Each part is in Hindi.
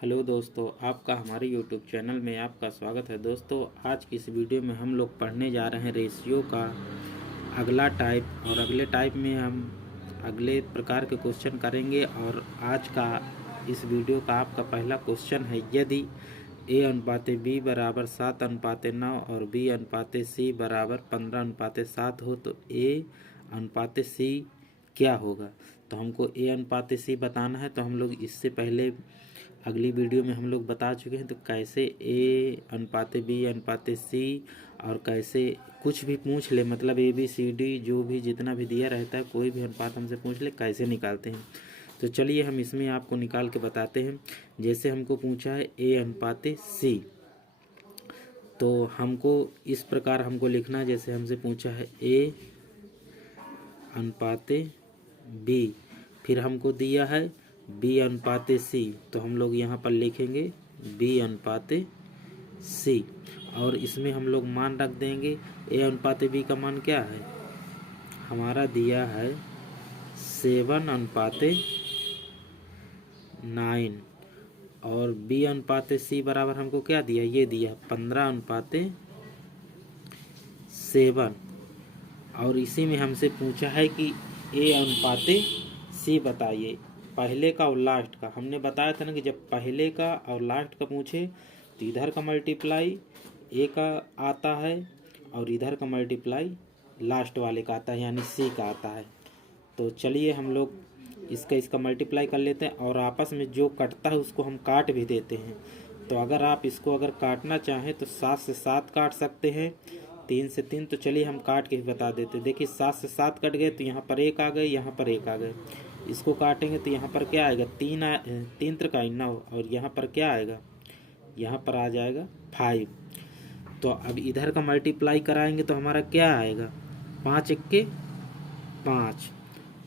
हेलो दोस्तों, आपका हमारे यूट्यूब चैनल में आपका स्वागत है। दोस्तों, आज की इस वीडियो में हम लोग पढ़ने जा रहे हैं रेशियो का अगला टाइप। और अगले टाइप में हम अगले प्रकार के क्वेश्चन करेंगे। और आज का इस वीडियो का आपका पहला क्वेश्चन है, यदि a अनुपाते b बराबर 7:9 और b अनुपाते c बराबर 15:7 हो तो a अनुपाते c क्या होगा। तो हमको a अनुपाते c बताना है। तो हम लोग इससे पहले अगली वीडियो में हम लोग बता चुके हैं तो कैसे a अनुपाते b अनुपाते c और कैसे कुछ भी पूछ ले, मतलब a b c d जो भी जितना भी दिया रहता है कोई भी अनुपात हमसे पूछ ले कैसे निकालते हैं। तो चलिए हम इसमें आपको निकाल के बताते हैं। जैसे हमको पूछा है a अनुपाते c, तो हमको इस प्रकार हमको लिखना है। जैसे हमसे पूछा है a अनुपाते b, फिर हमको दिया है b अनुपाते c, तो हम लोग यहाँ पर लिखेंगे b अनुपाते c। और इसमें हम लोग मान रख देंगे। a अनुपाते b का मान क्या है, हमारा दिया है 7:9 और b अनुपाते c बराबर हमको क्या दिया, ये दिया 15:7। और इसी में हमसे पूछा है कि a अनुपाते c बताइए, पहले का और लास्ट का। हमने बताया था ना कि जब पहले का और लास्ट का पूछे तो इधर का मल्टीप्लाई a का आता है और इधर का मल्टीप्लाई लास्ट वाले का आता है, यानी c का आता है। तो चलिए हम लोग इसका मल्टीप्लाई कर लेते हैं और आपस में जो कटता है उसको हम काट भी देते हैं। तो अगर आप इसको अगर काटना चाहें तो 7 से 7 काट सकते हैं, 3 से 3। तो चलिए हम काट के ही बता देते हैं। देखिए 7 से 7 कट गए तो यहाँ पर 1 आ गए, यहाँ पर 1 आ गए। इसको काटेंगे तो यहाँ पर क्या आएगा, 3 त्रिकाई 9, और यहाँ पर क्या आएगा, यहाँ पर आ जाएगा 5। तो अब इधर का मल्टीप्लाई कराएंगे तो हमारा क्या आएगा, 5 1 5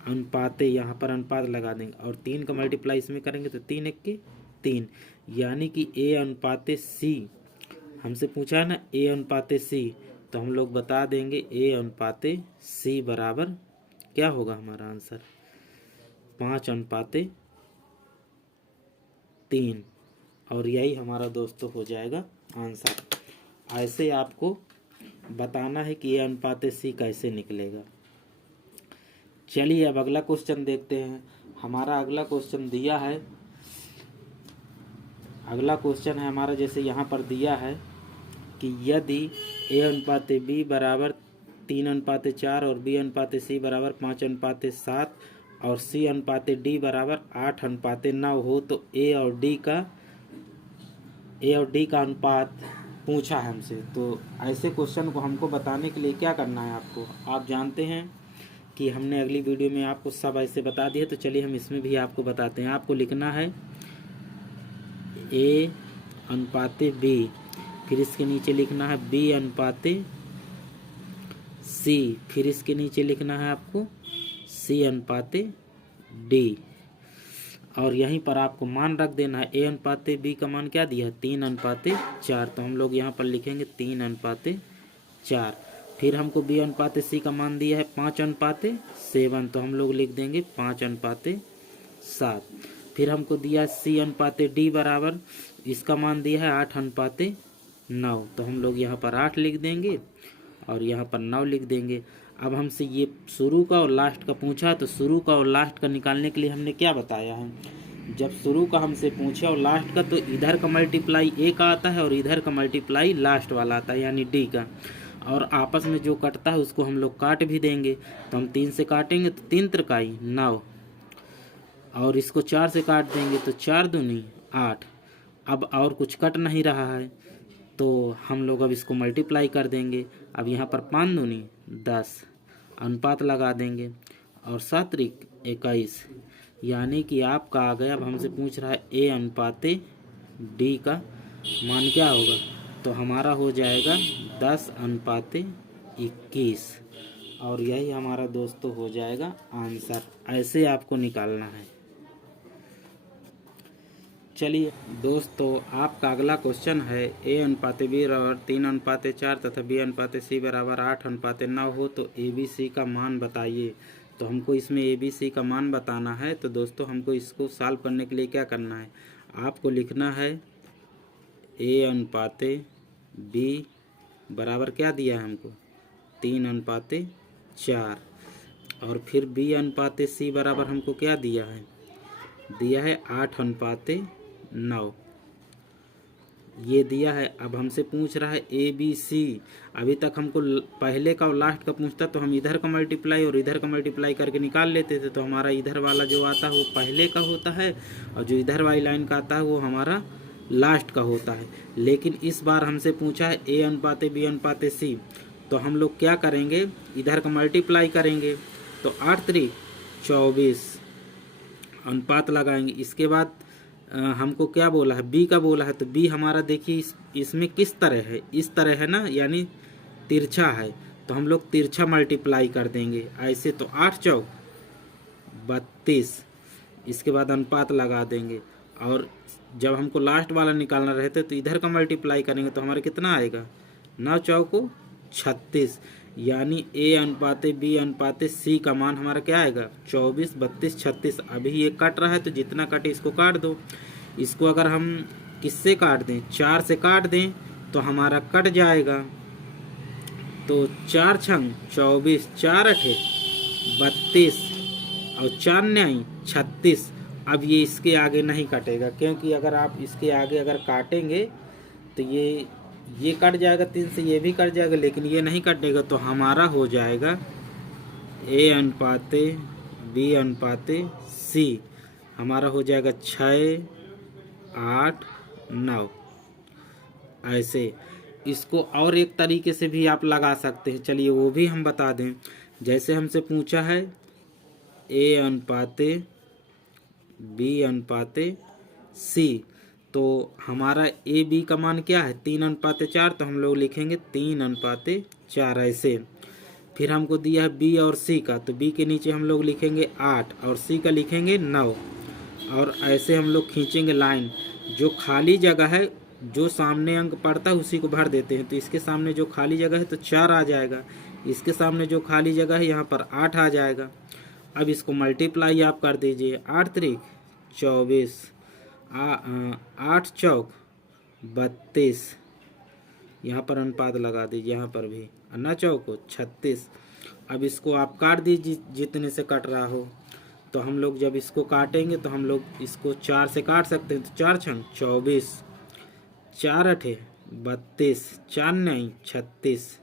अनुपाते, यहाँ पर अनुपात लगा देंगे और 3 का मल्टीप्लाई इसमें करेंगे तो 3 1 3, यानी कि a अनुपाते c हमसे पूछा है ना, a अनुपाते c, तो हम लोग बता देंगे a अनुपाते c बराबर क्या होगा, हमारा आंसर 5:3। और यही हमारा दोस्तों हो जाएगा आंसर। ऐसे आपको बताना है कि a अनुपाते c कैसे निकलेगा। चलिए अब अगला क्वेश्चन देखते हैं। हमारा अगला क्वेश्चन दिया है, अगला क्वेश्चन है हमारा, जैसे यहाँ पर दिया है कि यदि a अनुपाते b बराबर 3:4 और b अनुपाते c बराबर 5:7 और c अनुपाते d बराबर 8:9 हो तो a और d का अनुपात पूछा है हमसे। तो ऐसे क्वेश्चन को हमको बताने के लिए क्या करना है आपको, आप जानते हैं कि हमने अगली वीडियो में आपको सब ऐसे बता दिया। तो चलिए हम इसमें भी आपको बताते हैं। आपको लिखना है a अनुपाते b, फिर इसके नीचे लिखना है b अनुपाते c, फिर इसके नीचे लिखना है आपको c अनुपाते d। और यहीं पर आपको मान रख देना है। a अनुपाते b का मान क्या दिया है, 3:4, तो हम लोग यहाँ पर लिखेंगे 3:4। फिर हमको b अनुपाते c का मान दिया है 5:7, तो हम लोग लिख देंगे 5:7। फिर हमको दिया c अनुपाते d बराबर, इसका मान दिया है 8:9, तो हम लोग यहाँ पर 8 लिख देंगे और यहाँ पर 9 लिख देंगे। अब हमसे ये शुरू का और लास्ट का पूछा, तो शुरू का और लास्ट का निकालने के लिए हमने क्या बताया है, जब शुरू का हमसे पूछा और लास्ट का, तो इधर का मल्टीप्लाई a का आता है और इधर का मल्टीप्लाई लास्ट वाला आता है, यानी d का। और आपस में जो कटता है उसको हम लोग काट भी देंगे। तो हम 3 से काटेंगे तो 3 त्रिकाई 9, और इसको 4 से काट देंगे तो 4 दूनी 8। अब और कुछ कट नहीं रहा है तो हम लोग अब इसको मल्टीप्लाई कर देंगे। अब यहाँ पर 5 दूनी 10, अनुपात लगा देंगे और 7 त्रिक 21, यानी कि आपका आ गया। अब हमसे पूछ रहा है a अनुपाते d का मान क्या होगा, तो हमारा हो जाएगा 10:21, और यही हमारा दोस्तों हो जाएगा आंसर। ऐसे आपको निकालना है। चलिए दोस्तों, आपका अगला क्वेश्चन है a अनुपाते b बराबर 3:4 तथा b अनुपाते c बराबर 8:9 हो तो a b c का मान बताइए। तो हमको इसमें a b c का मान बताना है। तो दोस्तों हमको इसको सॉल्व करने के लिए क्या करना है, आपको लिखना है ए अनुपाते बी बराबर क्या दिया है हमको 3:4, और फिर बी अनुपाते सी बराबर हमको क्या दिया है 8:9 ये दिया है। अब हमसे पूछ रहा है ए बी सी। अभी तक हमको पहले का और लास्ट का पूछता तो हम इधर का मल्टीप्लाई और इधर का मल्टीप्लाई करके निकाल लेते थे, तो हमारा इधर वाला जो आता है वो पहले का होता है और जो इधर वाली लाइन का आता है वो हमारा लास्ट का होता है। लेकिन इस बार हमसे पूछा है ए अनुपाते बी अनुपाते सी, तो हम लोग क्या करेंगे इधर का मल्टीप्लाई करेंगे, तो 8 3 24 अनुपात लगाएंगे। इसके बाद हमको क्या बोला है बी का बोला है, तो बी हमारा देखिए इसमें किस तरह है, इस तरह है ना, यानी तिरछा है, तो हम लोग तिरछा मल्टीप्लाई कर देंगे ऐसे, तो 8 चौक 32। इसके बाद अनुपात लगा देंगे और जब हमको लास्ट वाला निकालना रहता है तो इधर का मल्टीप्लाई करेंगे तो हमारा कितना आएगा 9 चौको 36, यानी ए अनुपाते बी अनुपाते सी का मान हमारा क्या आएगा 24 32 36। अभी ये कट रहा है तो जितना कटे इसको काट दो। इसको अगर हम किससे काट दें 4 से काट दें तो हमारा कट जाएगा, तो 4 छंग 24 4 अठे 32 और 4 9 36। अब ये इसके आगे नहीं कटेगा, क्योंकि अगर आप इसके आगे अगर काटेंगे तो ये कट जाएगा 3 से, ये भी कट जाएगा, लेकिन ये नहीं कटेगा, तो हमारा हो जाएगा ए अनुपाते बी अनुपाते सी हमारा हो जाएगा 6 8 9। ऐसे इसको और एक तरीके से भी आप लगा सकते हैं, चलिए वो भी हम बता दें। जैसे हमसे पूछा है ए अनुपाते बी अनुपाते सी, तो हमारा ए बी का मान क्या है 3:4, तो हम लोग लिखेंगे 3:4 ऐसे। फिर हमको दिया है बी और सी का, तो बी के नीचे हम लोग लिखेंगे 8 और सी का लिखेंगे 9, और ऐसे हम लोग खींचेंगे लाइन। जो खाली जगह है जो सामने अंक पड़ता है उसी को भर देते हैं, तो इसके सामने जो खाली जगह है तो 4 आ जाएगा, इसके सामने जो खाली जगह है यहाँ पर 8 आ जाएगा। अब इसको मल्टीप्लाई आप कर दीजिए 8 3 24 8 चौक 32, यहाँ पर अनुपात लगा दीजिए, यहाँ पर भी 9 चौक 36। अब इसको आप काट दीजिए जितने से कट रहा हो, तो हम लोग जब इसको काटेंगे तो हम लोग इसको 4 से काट सकते हैं, तो 4 छंग 24 4 अठे 32 4 9 36,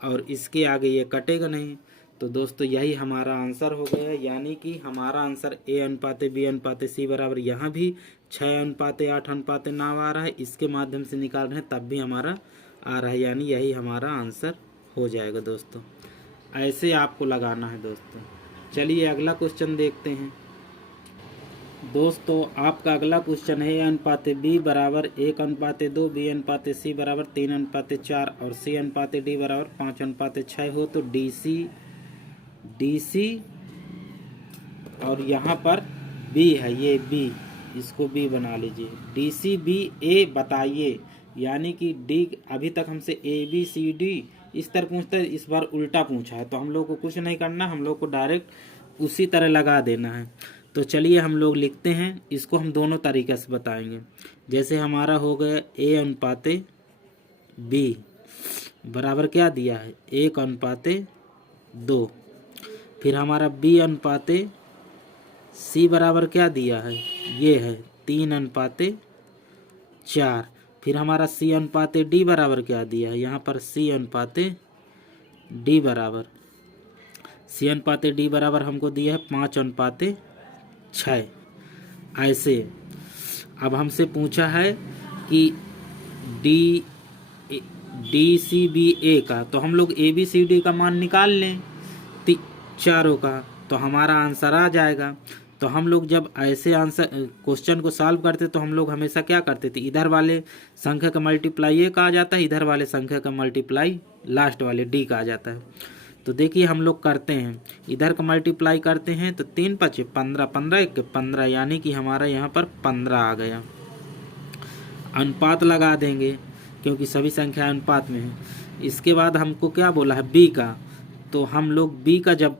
और इसके आगे ये कटेगा नहीं। तो दोस्तों यही हमारा आंसर हो गया है, यानी कि हमारा आंसर ए अनुपाते बी अनुपाते सी बराबर यहाँ भी 6:8:9 आ रहा है, इसके माध्यम से निकाल रहे हैं तब भी हमारा आ रहा है, यानी यही हमारा आंसर हो जाएगा। दोस्तों ऐसे आपको लगाना है। दोस्तों चलिए अगला क्वेश्चन देखते हैं। दोस्तों आपका अगला क्वेश्चन है ए अनुपाते बी बराबर 1:2, बी अनुपाते सी बराबर 3:4 और सी अनुपाते डी बराबर 5:6 हो, तो डी सी और यहाँ पर बी है, ये बी, इसको बी बना लीजिए, डी सी बी ए बताइए, यानी कि डी अभी तक हमसे ए बी सी डी इस तरह पूछता है, इस बार उल्टा पूछा है, तो हम लोग को कुछ नहीं करना, हम लोग को डायरेक्ट उसी तरह लगा देना है। तो चलिए हम लोग लिखते हैं, इसको हम दोनों तरीके से बताएंगे। जैसे हमारा हो गया ए अनुपाते बी बराबर क्या दिया है 1:2, फिर हमारा बी अनुपाते सी बराबर क्या दिया है, ये है 3:4, फिर हमारा सी अनुपाते डी बराबर क्या दिया है, यहाँ पर सी अनुपाते डी बराबर हमको दिया है 5:6। ऐसे अब हमसे पूछा है कि डी सी बी ए का, तो हम लोग ए बी सी डी का मान निकाल लें चारों का, तो हमारा आंसर आ जाएगा। तो हम लोग जब ऐसे आंसर क्वेश्चन को सॉल्व करते तो हम लोग हमेशा क्या करते थे, इधर वाले संख्या का मल्टीप्लाई ए का आ जाता है, इधर वाले संख्या का मल्टीप्लाई लास्ट वाले डी का आ जाता है। तो देखिए हम लोग करते हैं, इधर का मल्टीप्लाई करते हैं तो 3 5 15 15 1 15, यानी कि हमारा यहाँ पर 15 आ गया। अनुपात लगा देंगे क्योंकि सभी संख्या अनुपात में है। इसके बाद हमको क्या बोला है बी का, तो हम लोग बी का जब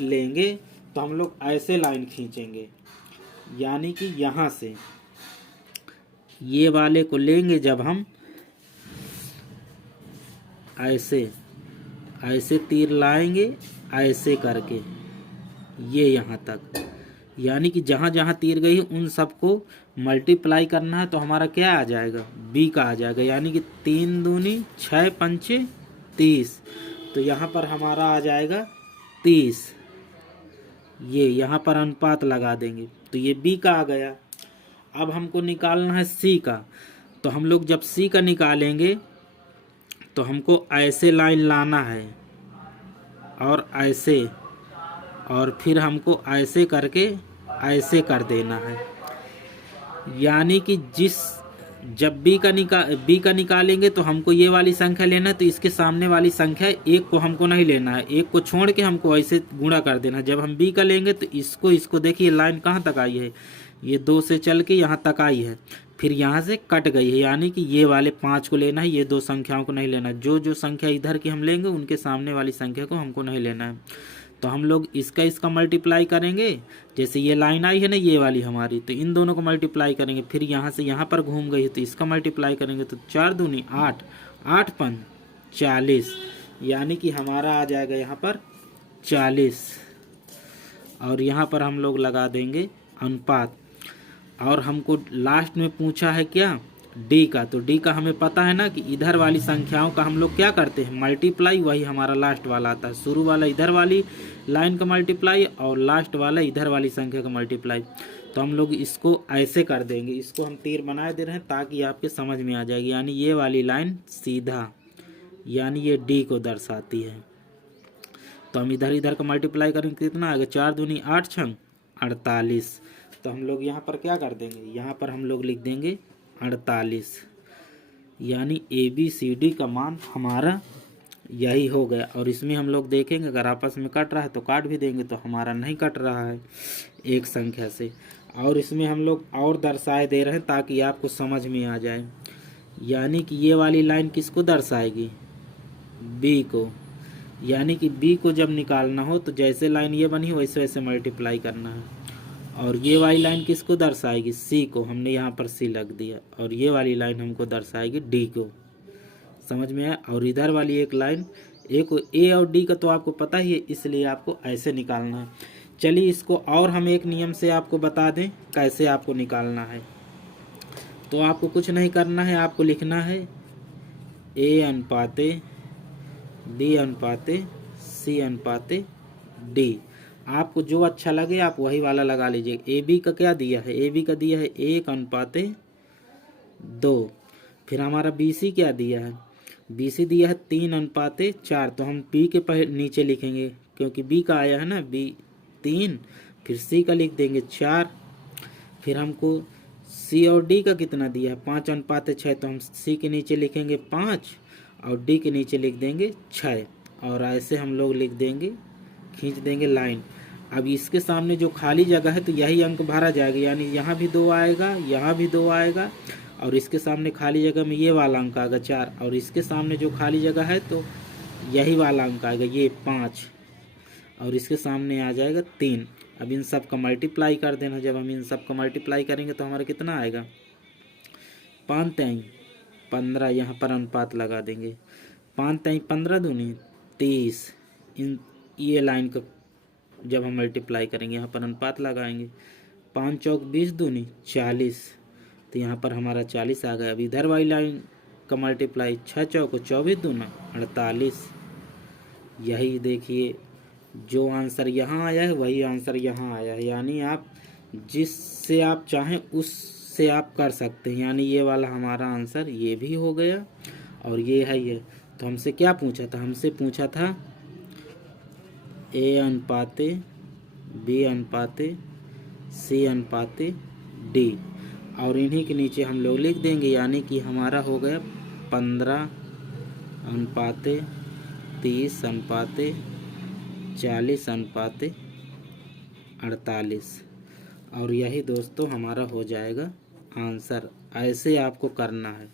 लेंगे तो हम लोग ऐसे लाइन खींचेंगे, यानी कि यहाँ से ये वाले को लेंगे जब हम ऐसे ऐसे तीर लाएंगे, ऐसे करके ये यहाँ तक, यानी कि जहाँ जहाँ तीर गई उन सबको मल्टीप्लाई करना है, तो हमारा क्या आ जाएगा, बी का आ जाएगा। यानी कि 3 दूनी 6 पंचे 30, तो यहाँ पर हमारा आ जाएगा 30। ये यहाँ पर अनुपात लगा देंगे तो ये बी का आ गया। अब हमको निकालना है सी का, तो हम लोग जब सी का निकालेंगे तो हमको ऐसे लाइन लाना है और ऐसे, और फिर हमको ऐसे करके ऐसे कर देना है। यानी कि जब बी का निकालेंगे तो हमको ये वाली संख्या लेना है, तो इसके सामने वाली संख्या एक को हमको नहीं लेना है, एक को छोड़ के हमको ऐसे गुणा कर देना है। जब हम बी का लेंगे तो इसको देखिए लाइन कहाँ तक आई है, ये 2 से चल के यहाँ तक आई है, फिर यहाँ से कट गई है। यानी कि ये वाले 5 को लेना है, ये 2 संख्याओं को नहीं लेना। जो संख्या इधर की हम लेंगे उनके सामने वाली संख्या को हमको नहीं लेना है। तो हम लोग इसका मल्टीप्लाई करेंगे, जैसे ये लाइन आई है ना ये वाली हमारी, तो इन दोनों को मल्टीप्लाई करेंगे, फिर यहाँ से यहाँ पर घूम गई तो इसका मल्टीप्लाई करेंगे, तो 4 दूनी 8, 8 पंच 40, यानी कि हमारा आ जाएगा यहाँ पर 40। और यहाँ पर हम लोग लगा देंगे अनुपात। और हमको लास्ट में पूछा है क्या, डी का, तो डी का हमें पता है ना कि इधर वाली संख्याओं का हम लोग क्या करते हैं, मल्टीप्लाई, वही हमारा लास्ट वाला आता है। शुरू वाला इधर वाली लाइन का मल्टीप्लाई और लास्ट वाला इधर वाली संख्या का मल्टीप्लाई। तो हम लोग इसको ऐसे कर देंगे, इसको हम तीर बनाए दे रहे हैं ताकि आपके समझ में आ जाएगी। यानी ये वाली लाइन सीधा, यानी ये डी को दर्शाती है। तो हम इधर इधर का मल्टीप्लाई करेंगे, कितना आएगा, 4 दूनी 8 छंग 48। तो हम लोग यहाँ पर क्या कर देंगे, यहाँ पर हम लोग लिख देंगे 48, यानी ABCD का मान हमारा यही हो गया। और इसमें हम लोग देखेंगे अगर आपस में कट रहा है तो काट भी देंगे, तो हमारा नहीं कट रहा है एक संख्या से। और इसमें हम लोग और दर्शाए दे रहे हैं ताकि आपको समझ में आ जाए। यानी कि ये वाली लाइन किसको दर्शाएगी, B को। यानी कि B को जब निकालना हो तो जैसे लाइन ये बनी हो वैसे वैसे मल्टीप्लाई करना है। और ये वाली लाइन किसको दर्शाएगी, सी को, हमने यहाँ पर सी लग दिया। और ये वाली लाइन हमको दर्शाएगी डी को, समझ में आया। और इधर वाली एक लाइन ए और डी का तो आपको पता ही है, इसलिए आपको ऐसे निकालना है। चलिए इसको और हम एक नियम से आपको बता दें कैसे आपको निकालना है। तो आपको कुछ नहीं करना है, आपको लिखना है A अनुपाते B अनुपाते C अनुपाते D। आपको जो अच्छा लगे आप वही वाला लगा लीजिए। AB का क्या दिया है, AB का दिया है 1 अनुपाते 2। फिर हमारा BC क्या दिया है, BC दिया है 3 अनुपाते 4। तो हम B के नीचे लिखेंगे क्योंकि B का आया है ना, B 3, फिर C का लिख देंगे 4। फिर हमको C और D का कितना दिया है, 5 अनुपाते 6। तो हम C के नीचे लिखेंगे 5 और D के नीचे लिख देंगे 6। और ऐसे हम लोग लिख देंगे, खींच देंगे लाइन। अब इसके सामने जो खाली जगह है तो यही अंक भरा जाएगा, यानी यहाँ भी 2 आएगा, यहाँ भी 2 आएगा, और इसके सामने खाली जगह में ये वाला अंक आएगा 4, और इसके सामने जो खाली जगह है तो यही वाला अंक आएगा ये 5, और इसके सामने आ जाएगा 3। अब इन सब का मल्टीप्लाई कर देना। जब हम इन सब का मल्टीप्लाई करेंगे तो हमारा कितना आएगा, 5 3 15, यहाँ पर अनुपात लगा देंगे, 5 3 15 दूनी 30। ये लाइन का जब हम मल्टीप्लाई करेंगे यहाँ पर अनुपात लगाएंगे, 5 चौक 20 दूनी 40, तो यहाँ पर हमारा 40 आ गया। अब इधर वाली लाइन का मल्टीप्लाई, 6 चौक 24 दूना 48। यही देखिए जो आंसर यहाँ आया है वही आंसर यहाँ आया है, यानी आप जिससे आप चाहें उससे आप कर सकते हैं। यानी ये वाला हमारा आंसर ये भी हो गया और ये है ये। तो हमसे क्या पूछा था, हमसे पूछा था A अनुपाते B अनुपाते C अनुपाते D, और इन्हीं के नीचे हम लोग लिख देंगे। यानी कि हमारा हो गया 15 अनुपाते 30 अनुपाते 40 अनुपाते 48। और यही दोस्तों हमारा हो जाएगा आंसर। ऐसे आपको करना है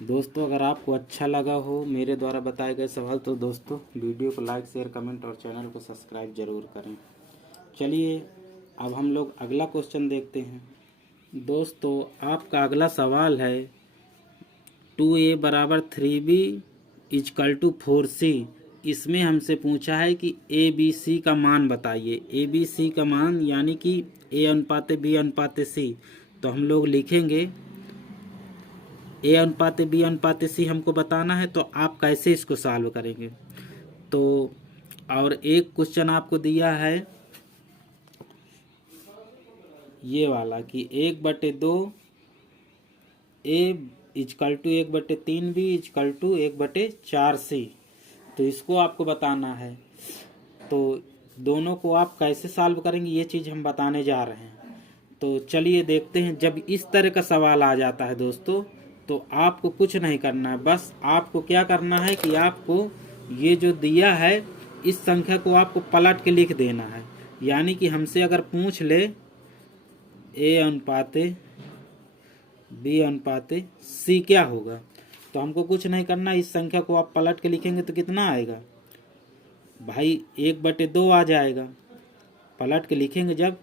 दोस्तों। अगर आपको अच्छा लगा हो मेरे द्वारा बताए गए सवाल तो दोस्तों वीडियो को लाइक शेयर कमेंट और चैनल को सब्सक्राइब ज़रूर करें। चलिए अब हम लोग अगला क्वेश्चन देखते हैं। दोस्तों आपका अगला सवाल है 2a बराबर 3b इजकल टू 4c। इसमें हमसे पूछा है कि ए बी सी का मान बताइए। ए बी सी का मान यानी कि ए अनुपाते बी अनुपाते सी। तो हम लोग लिखेंगे ए अनुपाते बी अनुपाते सी हमको बताना है, तो आप कैसे इसको सॉल्व करेंगे। तो और एक क्वेश्चन आपको दिया है ये वाला कि 1/2 a equal to 1/3 b equal to 1/4 c. तो इसको आपको बताना है। तो दोनों को आप कैसे सॉल्व करेंगे ये चीज़ हम बताने जा रहे हैं। तो चलिए देखते हैं। जब इस तरह का सवाल आ जाता है दोस्तों, तो आपको कुछ नहीं करना है, बस आपको क्या करना है कि आपको ये जो दिया है इस संख्या को आपको पलट के लिख देना है। यानी कि हमसे अगर पूछ ले ए अनुपाते बी अनुपाते सी क्या होगा, तो हमको कुछ नहीं करना। इस संख्या को आप पलट के लिखेंगे तो कितना आएगा भाई, 1/2 आ जाएगा। पलट के लिखेंगे जब,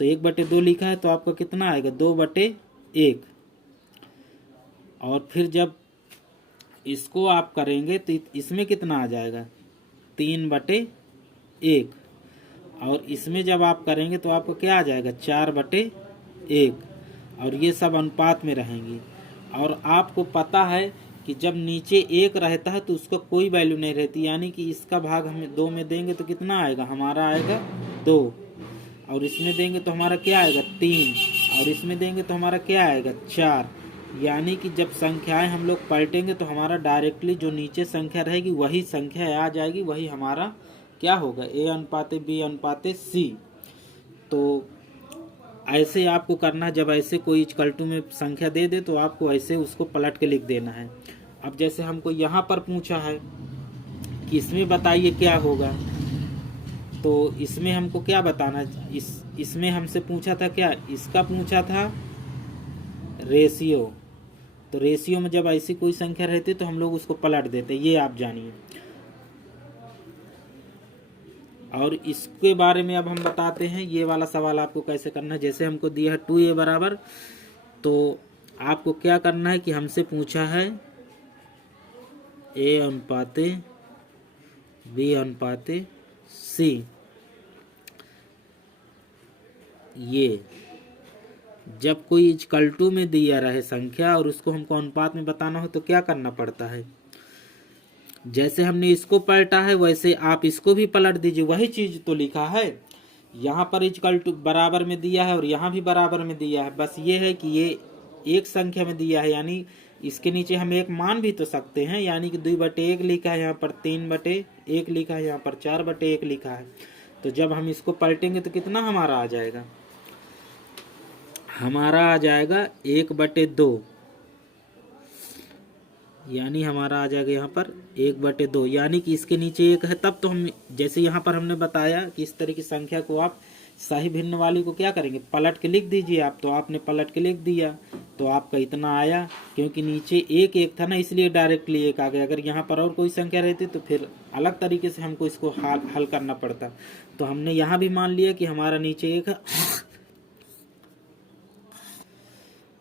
तो 1/2 लिखा है तो आपका कितना आएगा 2/1। और फिर जब इसको आप करेंगे तो इसमें कितना आ जाएगा 3/1। और इसमें जब आप करेंगे तो आपको क्या आ जाएगा 4/1। और ये सब अनुपात में रहेंगी। और आपको पता है कि जब नीचे 1 रहता है तो उसका कोई वैल्यू नहीं रहती, यानी कि इसका भाग हमें 2 में देंगे तो कितना आएगा हमारा आएगा 2। और इसमें देंगे तो हमारा क्या आएगा 3। और इसमें देंगे तो हमारा क्या आएगा 4। यानी कि जब संख्याएं हम लोग पलटेंगे तो हमारा डायरेक्टली जो नीचे संख्या रहेगी वही संख्या आ जाएगी, वही हमारा क्या होगा ए अनुपाते बी अनुपाते सी। तो ऐसे आपको करना है। जब ऐसे कोई इक्वल टू में संख्या दे दे तो आपको ऐसे उसको पलट के लिख देना है। अब जैसे हमको यहाँ पर पूछा है कि इसमें बताइए क्या होगा, तो इसमें हमको क्या बताना, इसमें हमसे पूछा था क्या, इसका पूछा था रेशियो। तो रेशियो में जब ऐसी कोई संख्या रहती तो हम लोग उसको पलट देते, ये आप जानिए। और इसके बारे में अब हम बताते हैं ये वाला सवाल आपको कैसे करना है। जैसे हमको दिया है 2a बराबर, तो आपको क्या करना है कि हमसे पूछा है ए अनुपाते बी अनुपाते सी। ये जब कोई इक्वल टू में दिया रहे संख्या और उसको हमको अनुपात में बताना हो तो क्या करना पड़ता है, जैसे हमने इसको पलटा है वैसे आप इसको भी पलट दीजिए। वही चीज तो लिखा है, यहाँ पर इक्वल टू बराबर में दिया है और यहाँ भी बराबर में दिया है। बस ये है कि ये एक संख्या में दिया है, यानी इसके नीचे हम एक मान भी तो सकते हैं। यानी कि 2/1 लिखा है, यहाँ पर 3/1 लिखा है, यहाँ पर 4/1 लिखा है। तो जब हम इसको पलटेंगे तो कितना हमारा आ जाएगा, हमारा आ जाएगा 1/2। यानी हमारा आ जाएगा यहाँ पर 1/2। यानी कि इसके नीचे 1 है, तब तो हम जैसे यहाँ पर हमने बताया कि इस तरह की संख्या को आप सही भिन्न वाली को क्या करेंगे पलट के लिख दीजिए आप। तो आपने पलट के लिख दिया तो आपका इतना आया, क्योंकि नीचे 1 था ना, इसलिए डायरेक्टली 1 आ गया। अगर यहाँ पर और कोई संख्या रहती तो फिर अलग तरीके से हमको इसको हल करना पड़ता। तो हमने यहाँ भी मान लिया कि हमारा नीचे 1 है,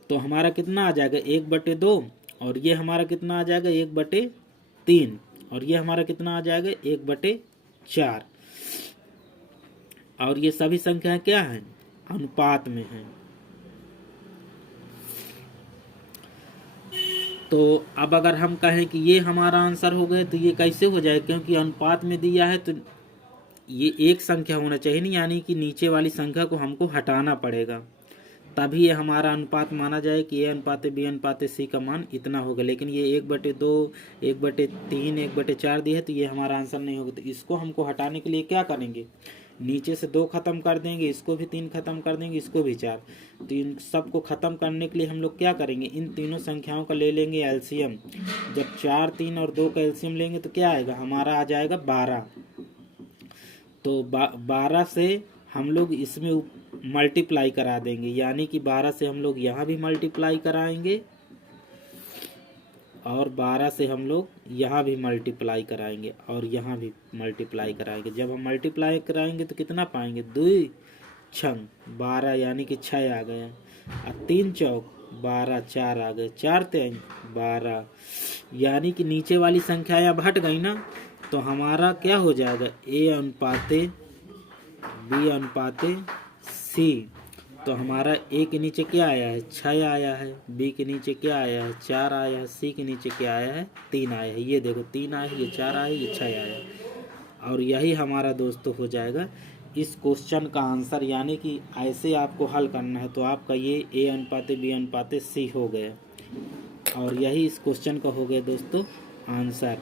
तो हमारा कितना आ जाएगा 1/2। और ये हमारा कितना आ जाएगा 1/3। और ये हमारा कितना आ जाएगा 1/4। और ये सभी संख्याएं क्या हैं अनुपात में हैं। तो अब अगर हम कहें कि ये हमारा आंसर हो गया तो ये कैसे हो जाए, क्योंकि अनुपात में दिया है तो ये एक संख्या होना चाहिए नहीं, यानी कि नीचे वाली संख्या को हमको हटाना पड़ेगा, तभी ये हमारा अनुपात माना जाए कि ए अनुपाते बी अनुपाते सी का मान इतना होगा। लेकिन ये 1/2 1/3 1/4 दिया है तो ये हमारा आंसर नहीं होगा। तो इसको हमको हटाने के लिए क्या करेंगे, नीचे से 2 खत्म कर देंगे, इसको भी 3 खत्म कर देंगे, इसको भी 4। तो इन सबको खत्म करने के लिए हम लोग क्या करेंगे, इन तीनों संख्याओं का ले लेंगे एलसीएम। जब 4 3 और 2 का एलसीएम लेंगे तो क्या आएगा, हमारा आ जाएगा 12। तो 12 से हम लोग इसमें मल्टीप्लाई करा देंगे, यानी कि 12 से हम लोग यहाँ भी मल्टीप्लाई कराएंगे और 12 से हम लोग यहाँ भी मल्टीप्लाई कराएंगे और यहाँ भी मल्टीप्लाई कराएंगे। जब हम मल्टीप्लाई कराएंगे तो कितना पाएंगे, 2 6 12, यानी कि 6 आ गया। और 3 चौक 12, 4 आ गए, 4 3 12, यानी कि नीचे वाली संख्या अब हट गई ना, तो हमारा क्या हो जाएगा, ए अनुपाते बी अनुपाते सी। तो हमारा ए के नीचे क्या आया है, 6 आया है, बी के नीचे क्या आया है, 4 आया है, सी के नीचे क्या आया है, 3 आया है। ये देखो 3 आया है, ये 4 आया है, ये 6 आया है। और यही हमारा दोस्तों हो जाएगा इस क्वेश्चन का आंसर। यानी कि ऐसे आपको हल करना है तो आपका ये ए अनुपाते बी अनुपाते सी हो गया, और यही इस क्वेश्चन का हो गया दोस्तों आंसर।